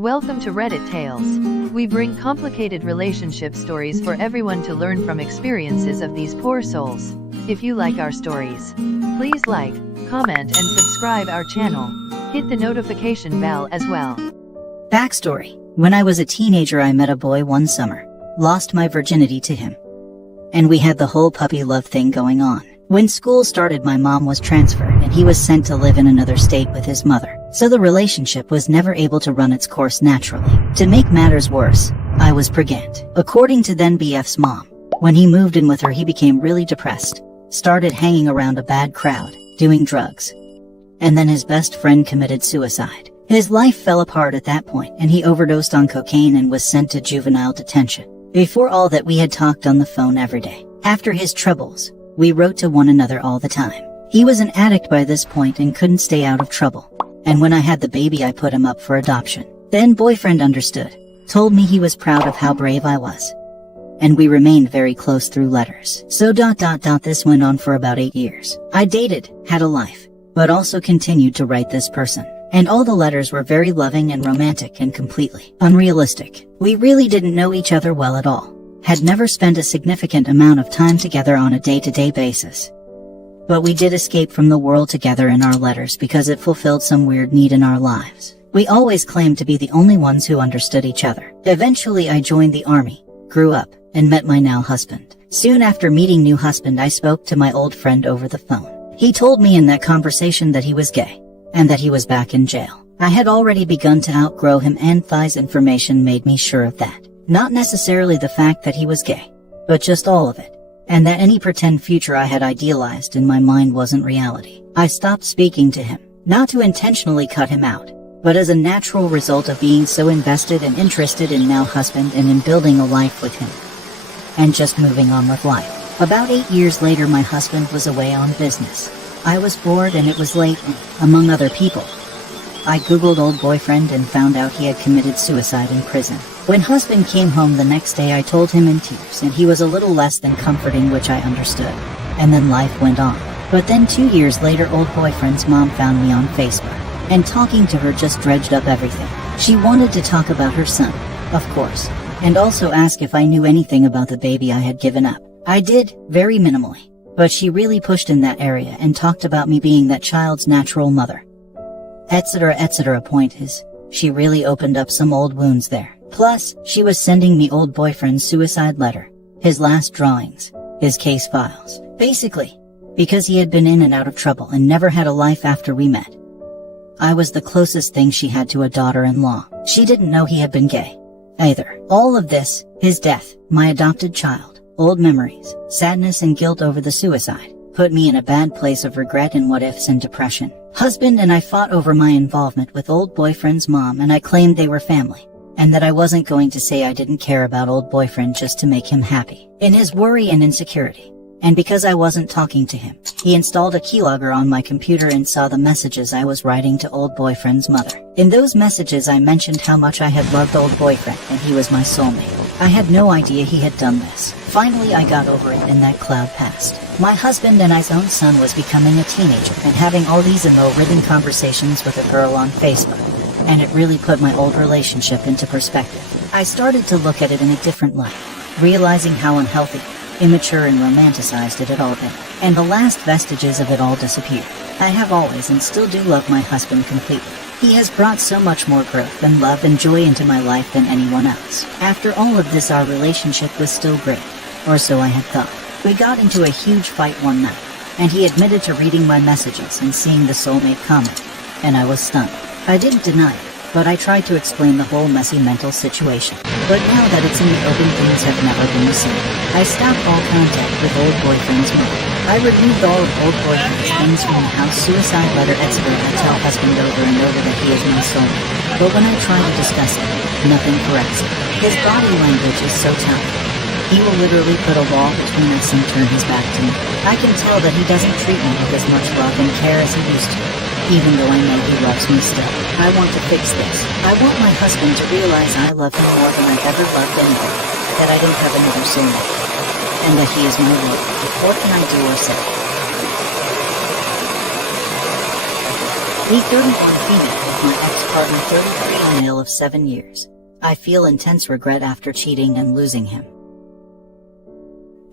Welcome to Reddit Tales. We bring complicated relationship stories for everyone to learn from experiences of these poor souls. If you like our stories, please like, comment and subscribe our channel. Hit the notification bell as well. Backstory. When I was a teenager, I met a boy one summer, lost my virginity to him, and we had the whole puppy love thing going on. When school started, my mom was transferred and he was sent to live in another state with his mother, so the relationship was never able to run its course naturally. To make matters worse, I was pregnant. According to then BF's mom, when he moved in with her, he became really depressed, started hanging around a bad crowd, doing drugs, and then his best friend committed suicide. His life fell apart at that point and he overdosed on cocaine and was sent to juvenile detention. Before all that, we had talked on the phone every day. After his troubles, we wrote to one another all the time. He was an addict by this point and couldn't stay out of trouble. And when I had the baby, I put him up for adoption. Then boyfriend understood, told me he was proud of how brave I was, and we remained very close through letters. So this went on for about 8 years. I dated, had a life, but also continued to write this person. And all the letters were very loving and romantic and completely unrealistic. We really didn't know each other well at all, had never spent a significant amount of time together on a day-to-day basis. But we did escape from the world together in our letters because it fulfilled some weird need in our lives. We always claimed to be the only ones who understood each other. Eventually I joined the army, grew up, and met my now husband. Soon after meeting new husband, I spoke to my old friend over the phone. He told me in that conversation that he was gay, and that he was back in jail. I had already begun to outgrow him, and Thigh's information made me sure of that. Not necessarily the fact that he was gay, but just all of it, and that any pretend future I had idealized in my mind wasn't reality. I stopped speaking to him, not to intentionally cut him out, but as a natural result of being so invested and interested in now husband and in building a life with him, and just moving on with life. About 8 years later, my husband was away on business. I was bored and it was late, and, among other people, I googled old boyfriend and found out he had committed suicide in prison. When husband came home the next day, I told him in tears and he was a little less than comforting, which I understood. And then life went on. But then 2 years later, old boyfriend's mom found me on Facebook, and talking to her just dredged up everything. She wanted to talk about her son, of course, and also ask if I knew anything about the baby I had given up. I did, very minimally, but she really pushed in that area and talked about me being that child's natural mother, etc. etc. Point is, she really opened up some old wounds there. Plus, she was sending me old boyfriend's suicide letter, his last drawings, his case files. Basically, because he had been in and out of trouble and never had a life after we met. I was the closest thing she had to a daughter-in-law. She didn't know he had been gay either. All of this, his death, my adopted child, old memories, sadness and guilt over the suicide, put me in a bad place of regret and what-ifs and depression. Husband and I fought over my involvement with old boyfriend's mom, and I claimed they were family, and that I wasn't going to say I didn't care about old boyfriend just to make him happy. In his worry and insecurity, and because I wasn't talking to him, he installed a keylogger on my computer and saw the messages I was writing to old boyfriend's mother. In those messages I mentioned how much I had loved old boyfriend and he was my soulmate. I had no idea he had done this. Finally I got over it and that cloud passed. My husband and I's own son was becoming a teenager and having all these emo-ridden conversations with a girl on Facebook. And it really put my old relationship into perspective. I started to look at it in a different light, realizing how unhealthy, immature and romanticized it had all been, and the last vestiges of it all disappeared. I have always and still do love my husband completely. He has brought so much more growth and love and joy into my life than anyone else. After all of this, our relationship was still great, or so I had thought. We got into a huge fight one night, and he admitted to reading my messages and seeing the soulmate comment, and I was stunned. I didn't deny it, but I tried to explain the whole messy mental situation. But now that it's in the open, things have never been the same. I stopped all contact with old boyfriend's mom. I removed all of old boyfriend's things from the house, suicide letter, etc. I tell husband over and over that he is my soulmate. But when I try to discuss it, nothing corrects it. His body language is so tough. He will literally put a wall between us and turn his back to me. I can tell that he doesn't treat me with as much love and care as he used to, even though I know he loves me still. I want to fix this. I want my husband to realize I love him more than I've ever loved anyone, that I don't have another soulmate, and that he is my Lord. What can I do or say? A 31 female with my ex-partner 33 male of 7 years. I feel intense regret after cheating and losing him.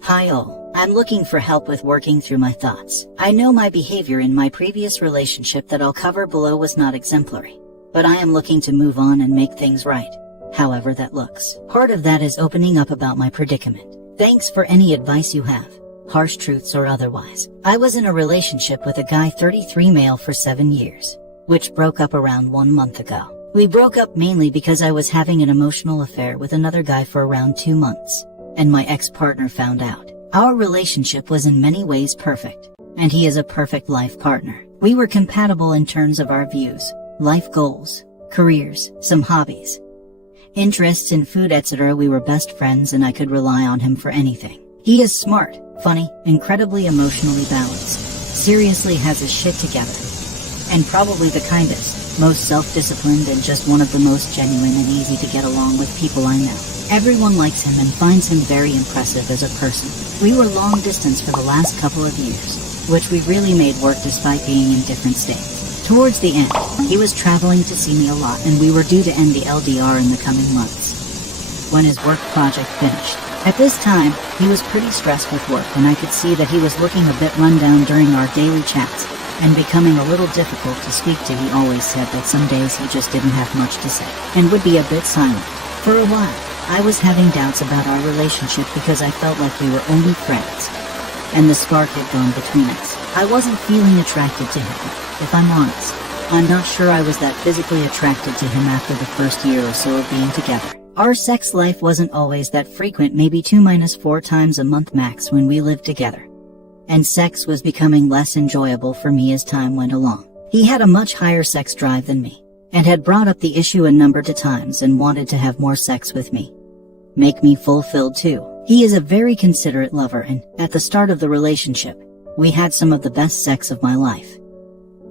Hi all, I'm looking for help with working through my thoughts. I know my behavior in my previous relationship that I'll cover below was not exemplary, but I am looking to move on and make things right, however that looks. Part of that is opening up about my predicament. Thanks for any advice you have, harsh truths or otherwise. I was in a relationship with a guy 33 male for 7 years, which broke up around 1 month ago. We broke up mainly because I was having an emotional affair with another guy for around 2 months, and my ex-partner found out. Our relationship was in many ways perfect, and he is a perfect life partner. We were compatible in terms of our views, life goals, careers, some hobbies, interests in food, etc. We were best friends and I could rely on him for anything. He is smart, funny, incredibly emotionally balanced, seriously has his shit together, and probably the kindest, most self-disciplined and just one of the most genuine and easy to get along with people I know. Everyone likes him and finds him very impressive as a person. We were long distance for the last couple of years, which we really made work despite being in different states. Towards the end, he was traveling to see me a lot and we were due to end the LDR in the coming months, when his work project finished. At this time, he was pretty stressed with work and I could see that he was looking a bit run down during our daily chats, and becoming a little difficult to speak to. He always said that some days he just didn't have much to say, and would be a bit silent. For a while, I was having doubts about our relationship because I felt like we were only friends, and the spark had gone between us. I wasn't feeling attracted to him, if I'm honest. I'm not sure I was that physically attracted to him after the first year or so of being together. Our sex life wasn't always that frequent, maybe 2-4 times a month max when we lived together, and sex was becoming less enjoyable for me as time went along. He had a much higher sex drive than me, and had brought up the issue a number of times and wanted to have more sex with me. Make me fulfilled too. He is a very considerate lover and, at the start of the relationship, we had some of the best sex of my life.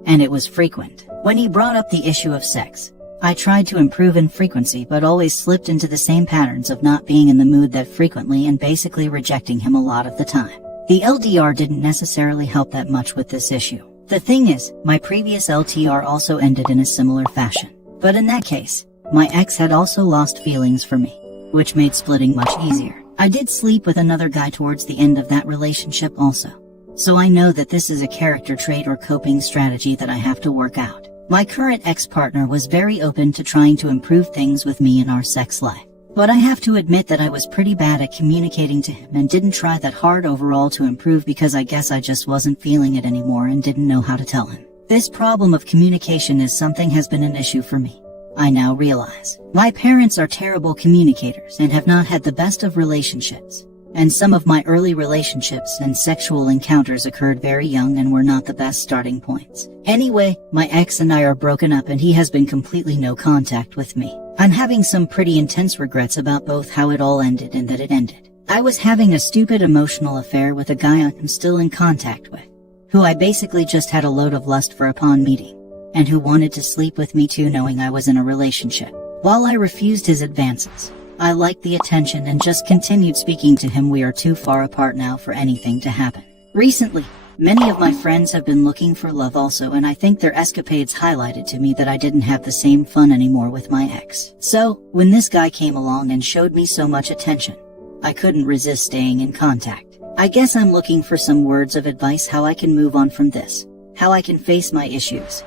And it was frequent. When he brought up the issue of sex, I tried to improve in frequency but always slipped into the same patterns of not being in the mood that frequently and basically rejecting him a lot of the time. The LDR didn't necessarily help that much with this issue. The thing is, my previous LTR also ended in a similar fashion. But in that case, my ex had also lost feelings for me, which made splitting much easier. I did sleep with another guy towards the end of that relationship also. So I know that this is a character trait or coping strategy that I have to work out. My current ex-partner was very open to trying to improve things with me in our sex life. But I have to admit that I was pretty bad at communicating to him and didn't try that hard overall to improve because I guess I just wasn't feeling it anymore and didn't know how to tell him. This problem of communication is something has been an issue for me. I now realize. My parents are terrible communicators and have not had the best of relationships. And some of my early relationships and sexual encounters occurred very young and were not the best starting points. Anyway, my ex and I are broken up and he has been completely no contact with me. I'm having some pretty intense regrets about both how it all ended and that it ended. I was having a stupid emotional affair with a guy I'm still in contact with, who I basically just had a load of lust for upon meeting, and who wanted to sleep with me too knowing I was in a relationship. While I refused his advances, I liked the attention and just continued speaking to him. We are too far apart now for anything to happen. Recently, many of my friends have been looking for love also, and I think their escapades highlighted to me that I didn't have the same fun anymore with my ex. So, when this guy came along and showed me so much attention, I couldn't resist staying in contact. I guess I'm looking for some words of advice how I can move on from this, how I can face my issues,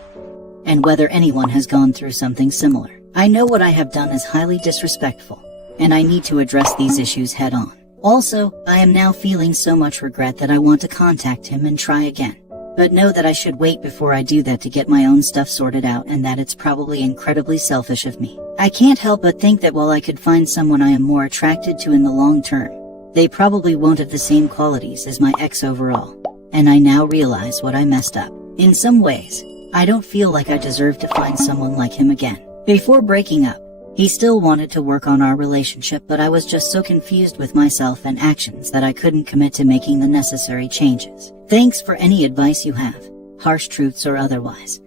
and whether anyone has gone through something similar. I know what I have done is highly disrespectful, and I need to address these issues head on. Also, I am now feeling so much regret that I want to contact him and try again, but know that I should wait before I do that to get my own stuff sorted out, and that it's probably incredibly selfish of me. I can't help but think that while I could find someone I am more attracted to in the long term, they probably won't have the same qualities as my ex overall, and I now realize what I messed up. In some ways, I don't feel like I deserve to find someone like him again. Before breaking up, he still wanted to work on our relationship, but I was just so confused with myself and actions that I couldn't commit to making the necessary changes. Thanks for any advice you have, harsh truths or otherwise.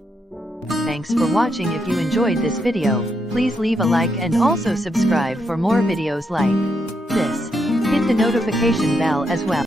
Thanks for watching. If you enjoyed this video, please leave a like and also subscribe for more videos like this. Hit the notification bell as well.